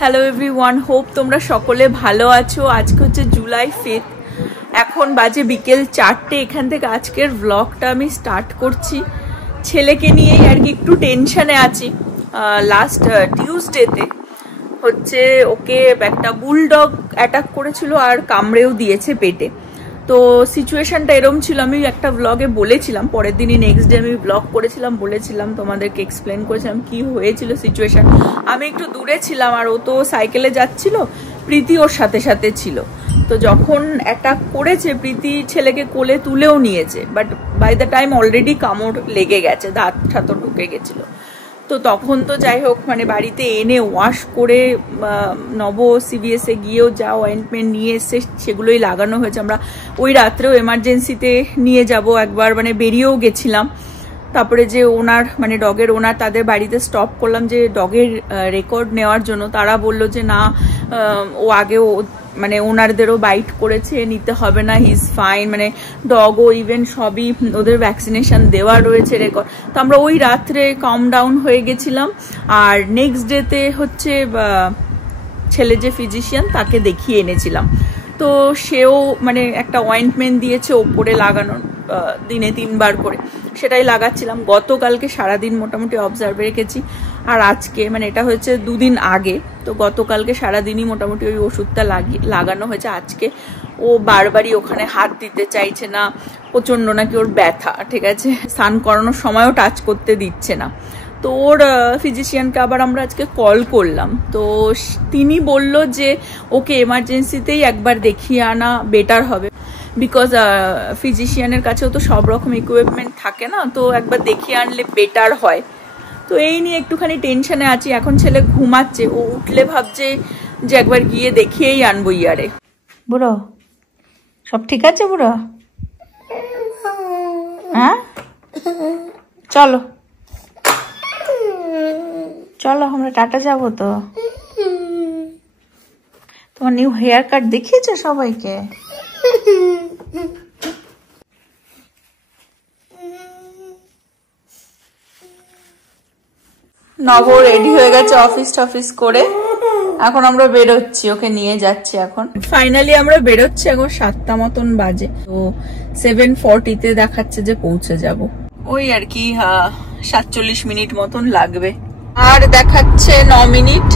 Hello everyone, hope তোমরা সকলে ভালো আছো। আজকে হচ্ছে জুলাই 5। এখন বাজে বিকেল 4টে। এখান থেকে আজকের ব্লগটা আমি স্টার্ট করছি। ছেলেকে নিয়েই আর কি একটু টেনশনে আছি। লাস্ট টিউসডেতে হচ্ছে ওকে একটা বুলডগ অ্যাটাক করেছিল আর কামড়েও দিয়েছে পেটে। তো সিচুয়েশনটা এরম ছিল, আমি একটা ব্লগে বলেছিলাম, পরের দিনই নেক্সট ডে আমি ব্লগ করেছিলাম, বলেছিলাম তোমাদেরকে, এক্সপ্লেন করেছিলাম কি হয়েছিল সিচুয়েশন। আমি একটু দূরে ছিলাম আর ও তো সাইকেলে যাচ্ছিল, প্রীতি ওর সাথে সাথে ছিল। তো যখন অ্যাটাক করেছে, প্রীতি ছেলেকে কোলে তুলেও নিয়েছে, but by the time already কামড় লেগে গেছে, দাঁত ঠাতো ঢুকে গেছিল। তো তখন তো যাই হোক, মানে বাড়িতে এনে ওয়াশ করে নব সিভিএসে গিয়েও যা অয়েন্টমেন্ট নিয়ে এসে সেগুলোই লাগানো হয়েছে। আমরা ওই রাত্রেও এমার্জেন্সিতে নিয়ে যাব একবার, মানে বেরিয়েও গেছিলাম। তারপরে যে ওনার মানে ডগের ওনার, তাদের বাড়িতে স্টপ করলাম যে ডগের রেকর্ড নেওয়ার জন্য। তারা বলল যে না, ও আগেও মানে ওনারদেরও বাইট করেছে, নিতে হবে না, হি ইজ ফাইন, মানে ডগও ইভেন সবই ওদের ভ্যাকসিনেশন দেওয়া রয়েছে রেকর্ড। তো আমরা ওই রাত্রে কম ডাউন হয়ে গেছিলাম। আর নেক্সট ডেতে হচ্ছে ছেলে যে ফিজিশিয়ান তাকে দেখিয়ে এনেছিলাম। তো সেও মানে একটা অয়েন্টমেন্ট দিয়েছে ওপরে লাগানোর, দিনে 3 বার করে, সেটাই লাগাচ্ছিলাম। গতকালকে সারাদিন মোটামুটি অবজার্ভে রেখেছি, আর আজকে মানে এটা হয়েছে 2 দিন আগে, তো গতকালকে সারাদিনই মোটামুটি ওই ওষুধটা লাগানো হয়েছে। আজকে ও বারবারই ওখানে হাত দিতে চাইছে না, প্রচণ্ড নাকি ওর ব্যথা, ঠিক আছে, স্নান করানোর সময়ও টাচ করতে দিচ্ছে না। তো ওর ফিজিশিয়ানকে আবার আমরা আজকে কল করলাম, তো তিনি বলল যে ওকে এমার্জেন্সিতেই একবার দেখিয়ে আনা বেটার হবে, বিকজ ফিজিশিয়ানের কাছেও তো সব রকম ইকুইপমেন্ট থাকে না, তো একবার দেখিয়ে আনলে বেটার হয়। তো এই নিয়ে একটুখানি টেনশনে আছি। এখন ছেলে ঘুমাচ্ছে, ও উঠলে ভাবছে যে একবার গিয়ে দেখিয়েই আনবো ইয়ারে। বুড়ো সব ঠিক আছে বুড়ো? হ্যাঁ চলো চলো, আমরা টাটা যাবো। তো তোমার নিউ হেয়ার কাট দেখিয়েছে সবাইকে? নব রেডি হয়ে গেছে অফিস করে, এখন আমরা বেরোচ্ছি, ওকে নিয়ে যাচ্ছি। এখন ফাইনালি আমরা বেরোচ্ছি, এখন 7টা মতন বাজে। তো 7:40-তে দেখাচ্ছে যে পৌঁছে যাব, ওই আর কি 47 মিনিট মতন লাগবে। আর দেখাচ্ছে 9 মিনিট,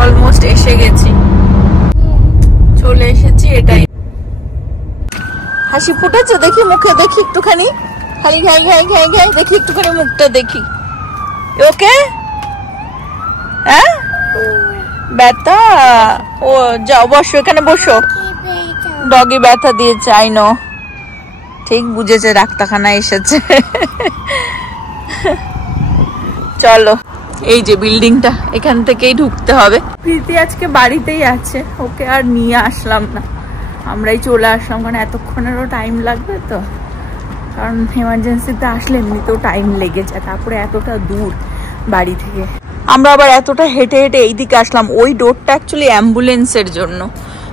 অলমোস্ট এসে গেছি, চলে এসেছি। এটাই হাসি ফুটেছে, দেখি মুখে, দেখি একটুখানি, খালি ঘাই ঘাই ঘাই ঘাই, দেখি একটুখানি মুখটা দেখি। ওকে হ্যাঁ, ব্যথা? ও যাও বসো, এখানে বসো, ডগি ব্যথা দিয়েছে। আই নো, ঠিক বুঝেছে, ডাক্তারখানায় এসেছে। চলো, এই যে বিল্ডিংটা, এখান থেকেই ঢুকতে হবে। প্রীতি আজকে বাড়িতেই আছে, ওকে আর নিয়ে আসলাম না, আমরাই চলে আসলাম, কারণ এতক্ষণেরও টাইম লাগবে তো, কারণ এমার্জেন্সিতে আসলে এমনিতেও টাইম লেগে যায়, তারপরে এতটা দূর বাড়ি থেকে। আমরা আবার এতটা হেঁটে হেঁটে এইদিকে আসলাম, ওই ডোরটা অ্যাকচুয়ালি অ্যাম্বুলেন্সের জন্য,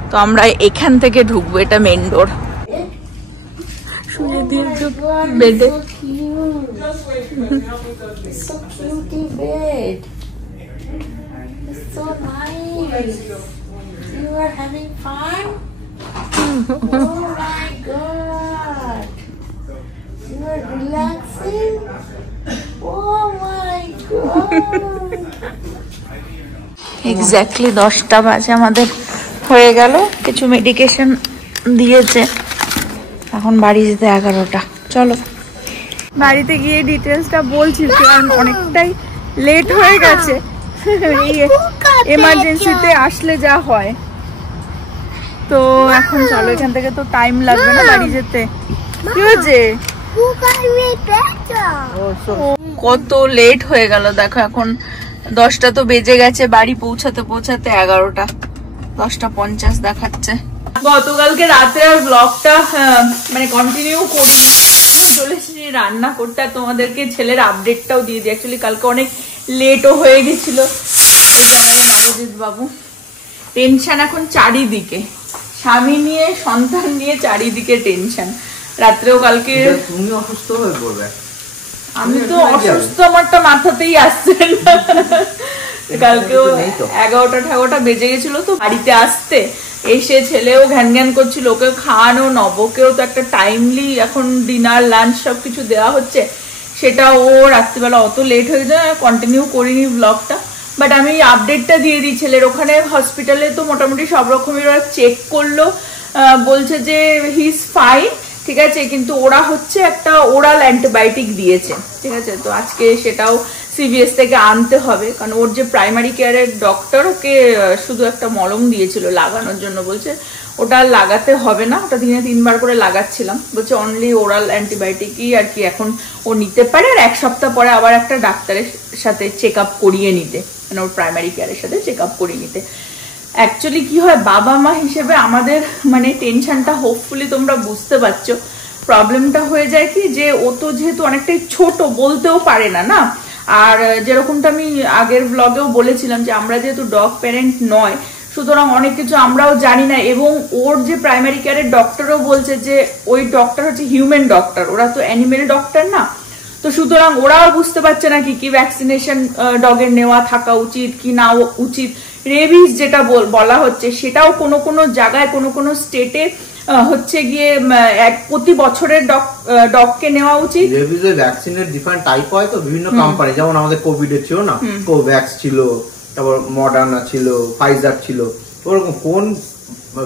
তো আমরা এখান থেকে ঢুকবো, এটা মেন ডোর। শুয়ে দিয়ে বেডে এক্স্যাক্টলি 10টা বাজে আমাদের হয়ে গেল, কিছু মেডিকেশন দিয়েছে, এখন বাড়ি যেতে 11টা। চলো বাড়িতে গিয়ে ডিটেলসটা বলছি, কারণ অনেকটাই লেট হয়ে গেছে এই এমার্জেন্সিতে আসলে যা হয়। তো এখন চলো, এখান থেকে তো টাইম লাগবে না বাড়ি যেতে। কি হয়েছে, কত লেট হয়ে গেল দেখো, এখন 10টা তো বেজে গেছে, বাড়ি পৌঁছাতে 11টা, 10:50 দেখাচ্ছে। গতকালকে রাতে আর ব্লগটা মানে কন্টিনিউ করিনি, চলে এসেছি রান্না করতে, আর তোমাদেরকে ছেলের আপডেটটাও দিয়ে দিই। অ্যাকচুয়ালি কালকে অনেক লেটও হয়ে গেছিল। এই যে আমাদের নবজিৎ বাবু, টেনশন এখন চারিদিকে, স্বামী নিয়ে, সন্তান নিয়ে, চারিদিকে টেনশন। রাত্রেও কালকে তুমি অসুস্থ হয়ে পড়বে, আমি তো অসুস্থ, আমারটা মাথাতেই আসছে না। কালকেও 11টা বেজে গেছিল তো বাড়িতে আসতে, এসে ছেলেও ঘ্যান ঘ্যান করছিল, ওকে খাওয়ানো, নবকেও তো একটা টাইমলি এখন ডিনার লাঞ্চ সবকিছু দেওয়া হচ্ছে, সেটা ও রাত্রিবেলা অত লেট হয়ে যায়, কন্টিনিউ করিনি ব্লগটা। বাট আমি আপডেটটা দিয়ে দিই ছেলের ওখানে হসপিটালে তো মোটামুটি সব রকমের ওরা চেক করলো, বলছে যে হি ইজ ফাইন, ঠিক আছে, কিন্তু ওরা হচ্ছে একটা ওরাল অ্যান্টিবায়োটিক দিয়েছে, ঠিক আছে। তো আজকে সেটাও সিভিএস থেকে আনতে হবে, কারণ ওর যে প্রাইমারি কেয়ারের ডক্টর ওকে শুধু একটা মলম দিয়েছিল লাগানোর জন্য, বলছে ওটা লাগাতে হবে না, ওটা দিনে 3 বার করে লাগাচ্ছিলাম, বলছে অনলি ওরাল অ্যান্টিবায়োটিকই আর কি এখন ও নিতে পারে, আর 1 সপ্তাহ পরে আবার একটা ডাক্তারের সাথে চেক আপ করিয়ে নিতে, মানে ওর প্রাইমারি কেয়ারের সাথে চেক আপ করিয়ে নিতে। অ্যাকচুয়ালি কি হয়, বাবা মা হিসেবে আমাদের মানে টেনশনটা হোপফুলি তোমরা বুঝতে পারছো। প্রবলেমটা হয়ে যায় কি যে ও তো যেহেতু অনেকটাই ছোট, বলতেও পারে না না, আর যেরকমটা আমি আগের ব্লগেও বলেছিলাম যে আমরা যেহেতু ডগ প্যারেন্ট নয়, সুতরাং অনেক কিছু আমরাও জানি না, এবং ওর যে প্রাইমারি কেয়ারের ডক্টরও বলছে যে ওই ডক্টর হচ্ছে হিউম্যান ডক্টর, ওরা তো অ্যানিমেল ডক্টর না, তো সুতরাং ওরাও বুঝতে পারছে না কি ভ্যাকসিনেশন ডগের নেওয়া থাকা উচিত কি না উচিত। রেবিস যেটা বলা হচ্ছে সেটাও কোনো কোনো জায়গায় কোনো কোনো স্টেটে হচ্ছে গিয়ে প্রতি বছরের ডগকে নেওয়া উচিত। রেবিসের ভ্যাকসিনের ডিফারেন্ট টাইপ হয় তো বিভিন্ন কোম্পানি, যেমন আমাদের কোভিড এর ছিল না, কোভ্যাক্স ছিল, তারপর মডার্না ছিল, ফাইজার ছিল, ওরকম কোন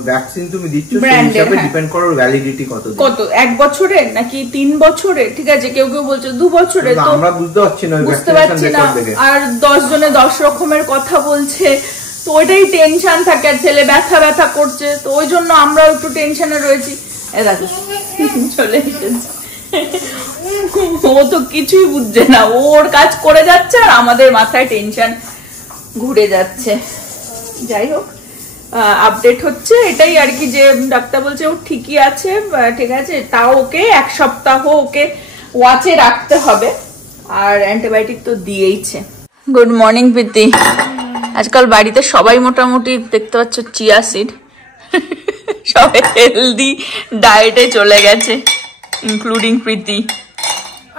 ভ্যাকসিন তুমি দিচ্ছ সেই হিসাবে ডিপেন্ড করে ভ্যালিডিটি কত 1 বছরের নাকি 3 বছরের, ঠিক আছে, কেউ কেউ বলছে 2 বছরের, তো আমরা বুঝতে পারছি না, আর 10 জনে 10 রকমের কথা বলছে, তো ওইটাই টেনশন থাকে, আর ছেলে ব্যথা ব্যথা করছে, তো ওই জন্য আমরাও একটু টেনশনে রয়েছি। চলে এসেছে, ও তো কিছুই বুঝছে না, ওর কাজ করে যাচ্ছে আর আমাদের মাথায় টেনশন ঘুরে যাচ্ছে। যাই হোক, আপডেট হচ্ছে এটাই আর কি, যে ডাক্তার বলছে ও ঠিকই আছে, ঠিক আছে, তাও ওকে 1 সপ্তাহ ওকে ওয়াচে রাখতে হবে, আর অ্যান্টিবায়োটিক তো দিয়েইছে। গুড মর্নিং প্রীতি। আজকাল বাড়িতে সবাই মোটামুটি দেখতে পাচ্ছ চিয়া সিড, সবাই হেলদি ডায়েটে চলে গেছে, ইনক্লুডিং প্রীতি।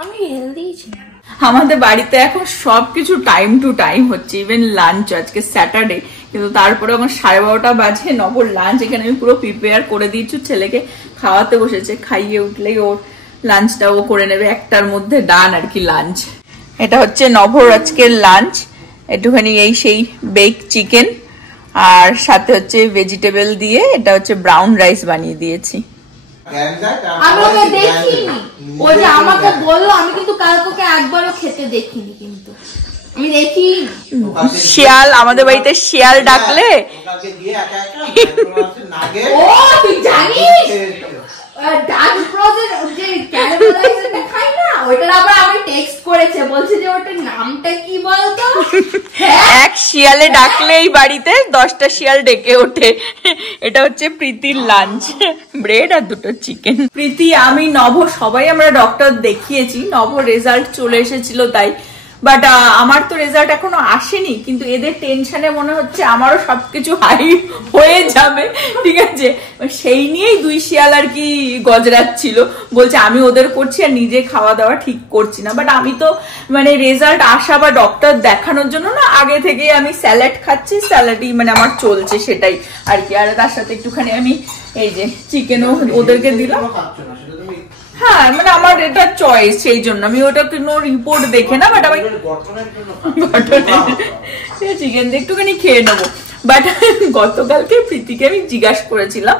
আমি হেলদি ছিলাম। আমাদের বাড়িতে এখন সবকিছু টাইম টু টাইম হচ্ছে, ইভেন লাঞ্চ, আজকে স্যাটারডে, কিন্তু তারপরে এখন 12:30 বাজে, নবর লাঞ্চ এখানে আমি পুরো প্রিপেয়ার করে দিয়েছি, ছেলেকে খাওয়াতে বসেছে, খাইয়ে উঠলেই ওর লাঞ্চটা ও করে নেবে, 1টার মধ্যে ডান আর কি লাঞ্চ। এটা হচ্ছে নভর আজকের লাঞ্চ, একটুখানি এই সেই বেক চিকেন, আর সাথে হচ্ছে ভেজিটেবল দিয়ে এটা হচ্ছে ব্রাউন রাইস বানিয়ে দিয়েছি। আমি ওকে দেখিনি, ও যে আমাকে বললো, আমি কিন্তু কালকে একবারও খেতে দেখিনি, কিন্তু আমি দেখি শিয়াল, আমাদের বাড়িতে শিয়াল ডাকলে ও তুই জানিস ডাচ ব্রোজের যে ক্যারামেলাইজেশনটা খাই না, ওইটার আবার আমি টেক্সট করেছে, বলছে যে ওটার নামটা কি বলতো, এক শিয়ালে ডাকলেই বাড়িতে 10টা শিয়াল ডেকে ওঠে। এটা হচ্ছে প্রীতির লাঞ্চ, ব্রেড আর 2টো চিকেন। প্রীতি, আমি, নভ সবাই আমরা ডক্টর দেখিয়েছি, নভ রেজাল্ট চলে এসেছিল তাই, বাট আমার তো রেজাল্ট এখনো আসেনি, কিন্তু এদের টেনশনে মনে হচ্ছে আমারও সবকিছু হাই হয়ে যাবে, ঠিক আছে, সেই নিয়েই 2 শিয়াল আর কি গজরাচ্ছিল, বলছে আমি ওদের করছি আর নিজে খাওয়া দাওয়া ঠিক করছি না। বাট আমি তো মানে রেজাল্ট আসা বা ডক্টর দেখানোর জন্য না, আগে থেকেই আমি স্যালাড খাচ্ছি, স্যালাডই মানে আমার চলছে সেটাই আর কি, আর তার সাথে একটুখানি আমি এই যে চিকেনও ওদেরকে দিলাম। হ্যাঁ, মানে আমার এটা চয়েস, সেই জন্য আমি ওটা কোনো রিপোর্ট দেখে না, বাট আমি চিকেন দিয়ে একটুখানি খেয়ে নেবো। বাট গতকালকে প্রীতিকে আমি জিজ্ঞাসা করেছিলাম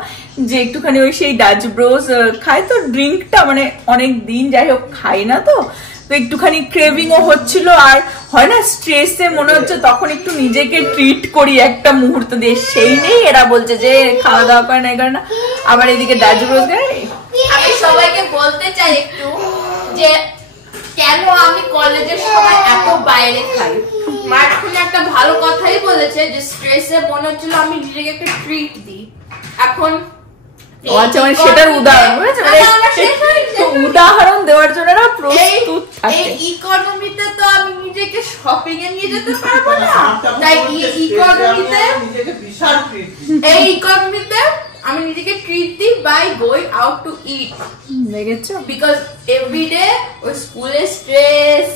যে একটুখানি ওই সেই ডাচ ব্রোজ খাই তো, ড্রিঙ্কটা মানে অনেক দিন যাই হোক খাই না, তো একটুখানি ক্রেভিংও হচ্ছিল, আর হয় না স্ট্রেসে মনে হচ্ছে তখন একটু নিজেকে ট্রিট করি একটা মুহূর্ত দিয়ে, সেই নেই এরা বলছে যে খাওয়া দাওয়া করে না, করে না, আবার এদিকে ডাচ ব্রোজ দেয়। আমি সবাইকে বলতে চাই একটু যে কেন আমি কলেজের সময় এত বাইরে খাই। মার্কুন একটা ভালো কথাই বলেছে যে স্ট্রেসে মনে হচ্ছিল আমি নিজেকে একটা ট্রিট দিই, এখন আচ্ছা, মানে সেটার উদাহরণ দেওয়ার জন্য না প্রস্তুত থাকে। এই ইকোনমিতে তো আমি নিজেকে শপিং এ নিয়ে যেতে পারবো না, তাই এই ইকোনমিতে আমি নিজেকে ট্রিট দিই বাই গোইং আউট টু ইট, দেখেছো, বিকজ এভরিডে ওই স্কুলের স্ট্রেস,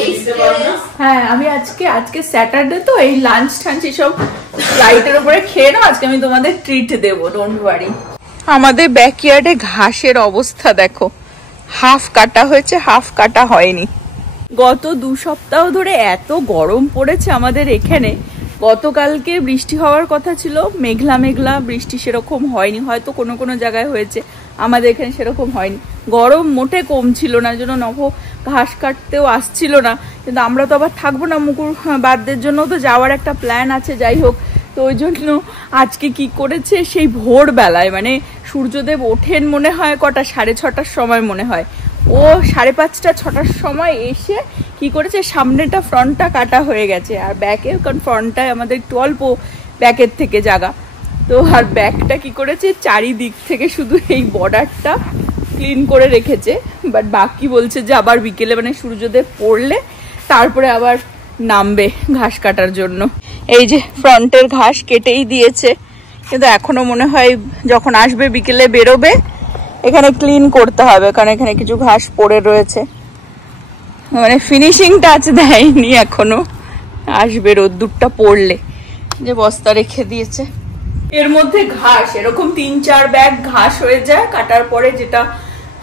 এই স্ট্রেস। হ্যাঁ আমি আজকে স্যাটারডে তো এই লাঞ্চ টাঞ্চ সব ফ্লাইটের উপরে খেয়ে নাও, আজকে আমি তোমাদের ট্রিট দেবো, ডোন্ট ওয়ারি। আমাদের ব্যাকইয়ার্ডে ঘাসের অবস্থা দেখো, হাফ কাটা হয়েছে, হাফ কাটা হয়নি। গত 2 সপ্তাহ ধরে এত গরম পড়েছে আমাদের এখানে। গতকালকে বৃষ্টি হওয়ার কথা ছিল, মেঘলা মেঘলা, বৃষ্টি সেরকম হয়নি, হয়তো কোনো কোনো জায়গায় হয়েছে, আমাদের এখানে সেরকম হয়নি। গরম মোটে কম ছিল না, জন্য নভ ঘাস কাটতেও আসছিল না। কিন্তু আমরা তো আবার থাকবো না, মুকুর বাদদের জন্য তো যাওয়ার একটা প্ল্যান আছে, যাই হোক। তো ওই জন্য আজকে কি করেছে, সেই ভোরবেলায় মানে সূর্যদেব ওঠেন মনে হয় কটা, 6:30টার সময় মনে হয়, ও 5:30 6টার সময় এসে কি করেছে, সামনেটা ফ্রন্টটা কাটা হয়ে গেছে, আর ব্যাকে, কারণ ফ্রন্টটায় আমাদের একটু অল্প ব্যাকের থেকে জায়গা, তো আর ব্যাকটা কি করেছে, চারিদিক থেকে শুধু এই বর্ডারটা ক্লিন করে রেখেছে। বাট বাকি বলছে যে আবার বিকেলে মানে সূর্যদেব পড়লে তারপরে আবার নামবে ঘাস কাটার জন্য। এই যে ফ্রন্টের ঘাস কেটেই দিয়েছে, কিন্তু এখনো মনে হয় যখন আসবে বিকেলে বেরোবে এখানে ক্লিন করতে হবে, কারণ এখানে কিছু ঘাস পড়ে রয়েছে, মানে ফিনিশিং টাচ দেয়নি এখনো, আসবে রোদ্দুরটা পড়লে। যে বস্তা রেখে দিয়েছে, এর মধ্যে ঘাস এরকম 3-4 ব্যাগ ঘাস হয়ে যায় কাটার পরে, যেটা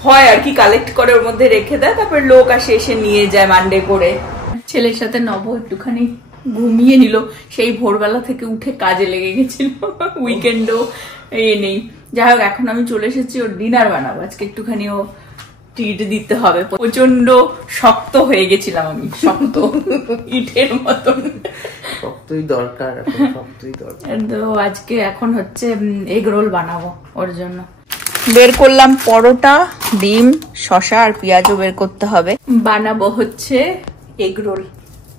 হয় আর কি, কালেক্ট করে ওর মধ্যে রেখে দেয়, তারপরে লোক আসে এসে নিয়ে যায় মানডে করে। ছেলের সাথে নব একটুখানি ঘুমিয়ে নিল, সেই ভোরবেলা থেকে উঠে কাজে লেগে গেছিল, উইকেন্ডও নেই। যাই হোক এখন আমি চলে এসেছি ওর ডিনার বানাবো, আজকে একটুখানি ও ট্রিট দিতে হবে। প্রচন্ড শক্ত হয়ে গেছিলাম আমি, শক্ত ইটের মতন, শক্তই দরকার, শক্তই দরকার। তো আজকে এখন হচ্ছে এগ রোল বানাবো ওর জন্য। বের করলাম পরোটা, ডিম, শসা আর পেঁয়াজও বের করতে হবে। বানাবো হচ্ছে এগ রোল,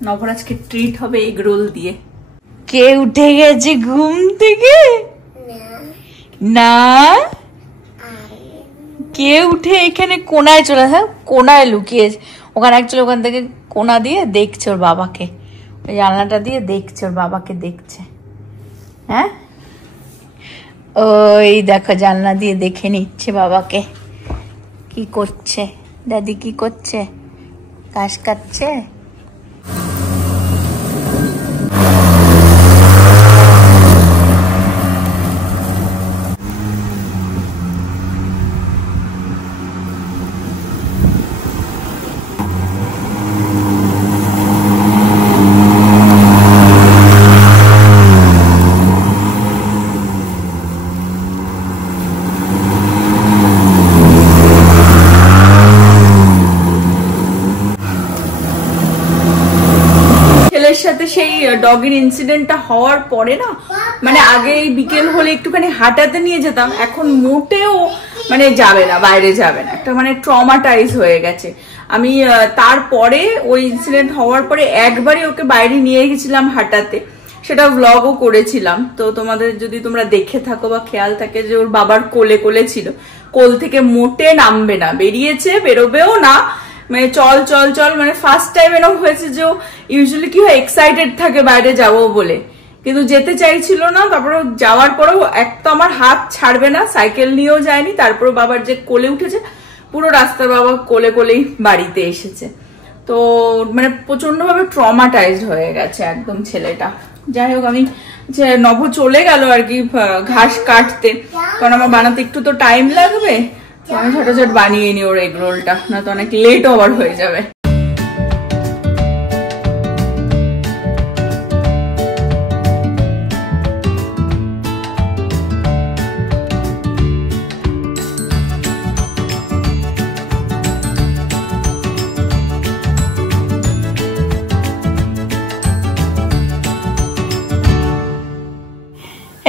নবরাজকে ট্রিট হবে এগ রোল দিয়ে। কে উঠে গেছে ঘুম থেকে? না, কে উঠে এখানে কোনায় চলে, হ্যাঁ কোনায় লুকিয়ে, ওখানে অ্যাকচুয়ালি ওখান থেকে কোনা দিয়ে দেখছে ওর বাবাকে, ওই জানলাটা দিয়ে দেখছে ওর বাবাকে, দেখছে। হ্যাঁ ওই দেখো জানলা দিয়ে দেখে নিচ্ছে বাবাকে কি করছে, দাদি কি করছে, ঘাস কাটছে। সাথে সেই ডগের ইনসিডেন্টটা হওয়ার পরে না, মানে আগে বিকেল হলে একটুখানি হাঁটাতে নিয়ে যেতাম, এখন মোটেও মানে যাবে না, বাইরে যাবে না, একটা মানে ট্রমাটাইজ হয়ে গেছে। আমি তারপরে ওই ইনসিডেন্ট হওয়ার পরে একবারই ওকে বাইরে নিয়ে গেছিলাম হাঁটাতে, সেটা ব্লগও করেছিলাম। তো তোমাদের যদি তোমরা দেখে থাকো বা খেয়াল থাকে যে ওর বাবার কোলে কোলে ছিল, কোল থেকে মোটে নামবে না, বেরিয়েছে, বেরোবেও না, মানে চল চল চল, মানে ফার্স্ট টাইম এরকম হয়েছে যে ইউজুয়ালি কি হয় এক্সাইটেড থাকে বাইরে যাবো বলে, কিন্তু যেতে চাইছিল না। তারপরে যাওয়ার পরেও এক তো আমার হাত ছাড়বে না, সাইকেল নিয়েও যায়নি, তারপরে বাবার যে কোলে উঠেছে, পুরো রাস্তার বাবা কোলে কোলেই বাড়িতে এসেছে। তো মানে প্রচন্ড ভাবে ট্রমাটাইজড হয়ে গেছে একদম ছেলেটা। যাই হোক আমি নভ চলে গেল আর কি ঘাস কাটতে, কারণ আমার বানাতে একটু তো টাইম লাগবে, আমি ঝটাঝট বানিয়ে নি ওর এগ রোলটা, না তো অনেক লেট ওভার হয়ে যাবে।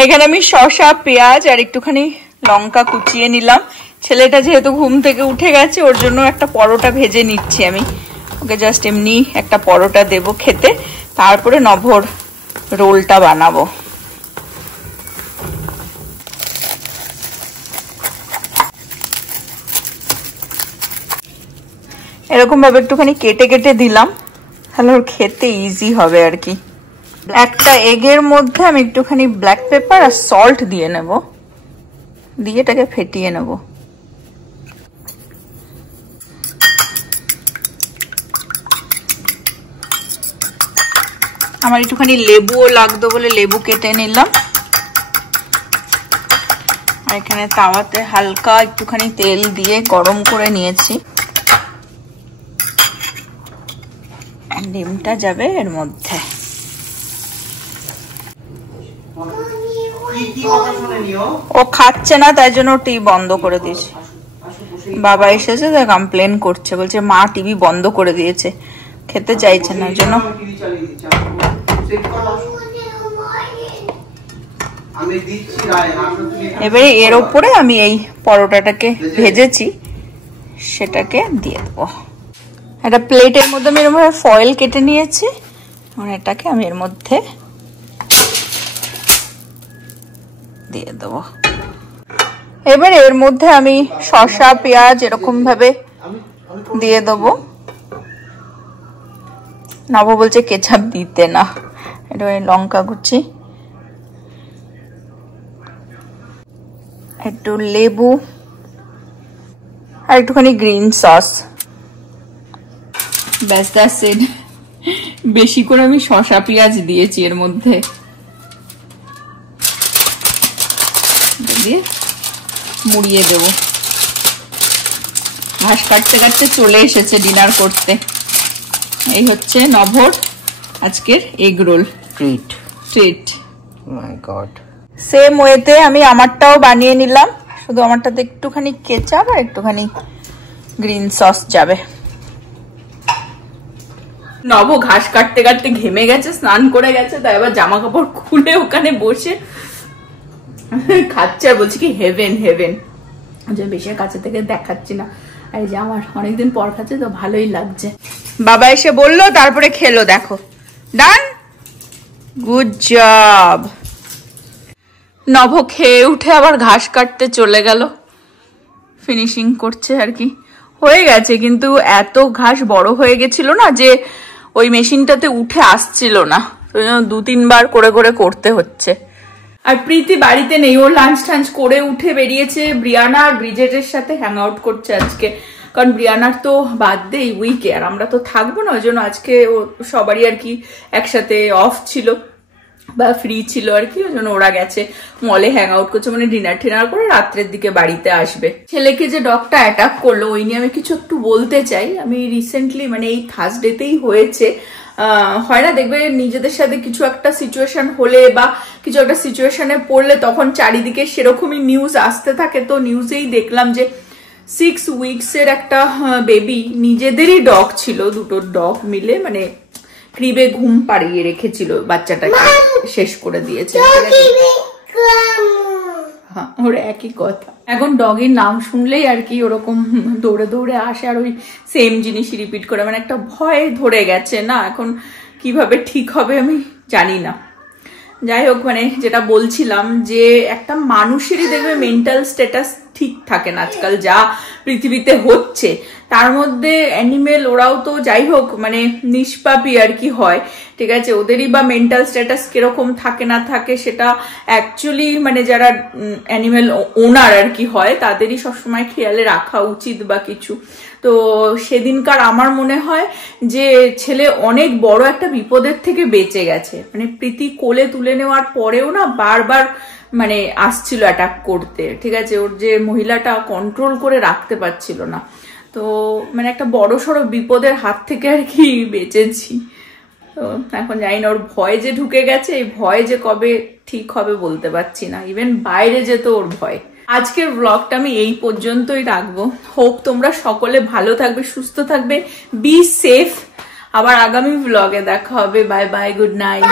এখানে আমি শসা, পেঁয়াজ আর একটুখানি লঙ্কা কুচিয়ে নিলাম। ছেলেটা যেহেতু ঘুম থেকে উঠে গেছে, ওর জন্য একটা পরোটা ভেজে নিচ্ছি আমি, ওকে জাস্ট এমনি একটা পরোটা দেব খেতে, তারপরে নভর রোলটা বানাবো। এরকম ভাবে একটুখানি কেটে কেটে দিলাম, তাহলে ওর খেতে ইজি হবে আর কি। একটা এগের মধ্যে আমি একটুখানি ব্ল্যাক পেপার আর সল্ট দিয়ে নেব, দিয়ে এটাকে ফেটিয়ে নেব। আমার একটুখানি লেবুও লাগতো বলে লেবু কেটে নিলাম। আর এখানে তাওয়াতে হালকা একটুখানি তেল দিয়ে গরম করে নিয়েছি। ডিমটা যাবে এর মধ্যে। ও খাচ্ছে না, তাই জন্য টিভি বন্ধ করে দিয়েছে। বাবা এসেছে, তাই কমপ্লেন করছে, বলছে মা টিভি বন্ধ করে দিয়েছে, খেতে চাইছে না, ওই জন্য। এবারে এর ওপরে আমি এই পরোটাটাকে ভেজেছি সেটাকে দিয়ে দেবো। একটা প্লেটের মধ্যে আমি এরকম ফয়েল কেটে নিয়েছি, আর এটাকে আমি এর মধ্যে দিয়ে দেবো। এবার এর মধ্যে আমি শসা পেঁয়াজ এরকম ভাবে দিয়ে দেবো। নব বলছে কেচাপ দিতে না, এটা লঙ্কা কুচি, একটু লেবু আর একটুখানি গ্রিন সস, ব্যাস দ্যাটস ইট। বেশি করে আমি শসা পেঁয়াজ দিয়েছি এর মধ্যে, দিয়ে মুড়িয়ে দেবো। ঘাস কাটতে কাটতে চলে এসেছে ডিনার করতে। এই হচ্ছে নভর আজকের এগ রোল ট্রিট। মাই গড। সেম ওয়েতে আমি আমারটাও বানিয়ে নিলাম, শুধু আমারটাতে একটুখানি কেচাপ আর একটুখানি গ্রিন সস যাবে। নব ঘাস কাটতে কাটতে ঘেমে গেছে, স্নান করে গেছে, তাই আবার জামা কাপড় খুলে ওখানে বসে খাচ্ছে আর বলছি কি হেভেন হেভেন। বেশি কাছে থেকে দেখাচ্ছি না, আর যে আমার অনেকদিন পর খাচ্ছে তো ভালোই লাগছে। বাবা এসে বললো, তারপরে খেলো, দেখো ডান, গুড জব। নভ খেয়ে উঠে আবার ঘাস কাটতে চলে গেল, ফিনিশিং করছে আর কি। হয়ে গেছে, কিন্তু এত ঘাস বড় হয়ে গেছিল না যে ওই মেশিনটাতে উঠে আসছিল না, ওই জন্য 2-3 বার করে করে করতে হচ্ছে। আর প্রীতি বাড়িতে নেই, ও লাঞ্চ টাঞ্চ করে উঠে বেরিয়েছে ব্রিয়ানা আর ব্রিজেটের সাথে হ্যাং আউট করছে আজকে, কারণ ব্রিয়ানার তো বার্থডে উইকে, আর আমরা তো থাকবো না, ওই জন্য আজকে ও সবারই আর কি একসাথে অফ ছিল বা ফ্রি ছিল আর কি, ওই জন্য ওরা গেছে মলে হ্যাং আউট করছে, মানে ডিনার টিনার করে রাত্রের দিকে বাড়িতে আসবে। ছেলেকে যে ডগটা অ্যাটাক করলো ওই নিয়ে আমি কিছু একটু বলতে চাই। আমি রিসেন্টলি, মানে এই থার্সডেতেই হয়েছে, হয় না দেখবে নিজেদের সাথে কিছু একটা সিচুয়েশন হলে বা কিছু একটা সিচুয়েশনে পড়লে তখন চারিদিকে সেরকমই নিউজ আসতে থাকে। তো নিউজেই দেখলাম যে 6 উইকসের একটা বেবি, নিজেদেরই ডগ ছিল, দুটো ডগ মিলে মানে ক্রিবে ঘুম পাড়িয়ে রেখেছিল, বাচ্চাটাকে শেষ করে দিয়েছে। হ্যাঁ, ওর একই কথা। এখন ডগের নাম শুনলেই আর কি ওরকম দৌড়ে দৌড়ে আসে, আর ওই সেম জিনিসই রিপিট করে, মানে একটা ভয় ধরে গেছে না। এখন কিভাবে ঠিক হবে আমি জানি না। যাই হোক, মানে যেটা বলছিলাম যে একটা মানুষেরই দেখবে মেন্টাল স্ট্যাটাস ঠিক থাকে না আজকাল, যা পৃথিবীতে হচ্ছে। তার মধ্যে অ্যানিমেল, ওরাও তো যাই হোক মানে নিষ্পাপী আর কি হয়, ঠিক আছে, ওদেরই বা মেন্টাল স্ট্যাটাস কিরকম থাকে না থাকে সেটা অ্যাকচুয়ালি মানে যারা অ্যানিমেল ওনার আর কি হয় তাদেরই সবসময় খেয়ালে রাখা উচিত বা কিছু। তো সেদিনকার আমার মনে হয় যে ছেলে অনেক বড় একটা বিপদের থেকে বেঁচে গেছে। মানে প্রীতি কোলে তুলে নেওয়ার পরেও না বারবার মানে আসছিল অ্যাটাক করতে, ঠিক আছে, ওর যে মহিলাটা কন্ট্রোল করে রাখতে পারছিল না। তো মানে একটা বড় সড়ো বিপদের হাত থেকে আর কি বেঁচেছি। তো এখন জানি না ওর ভয় যে ঢুকে গেছে, এই ভয় যে কবে ঠিক হবে বলতে পারছি না। ইভেন বাইরে যেত ওর ভয়। আজকের ব্লগটা আমি এই পর্যন্তই রাখবো। হোপ তোমরা সকলে ভালো থাকবে, সুস্থ থাকবে, বি সেফ। আবার আগামী ব্লগে দেখা হবে। Bye bye, good night.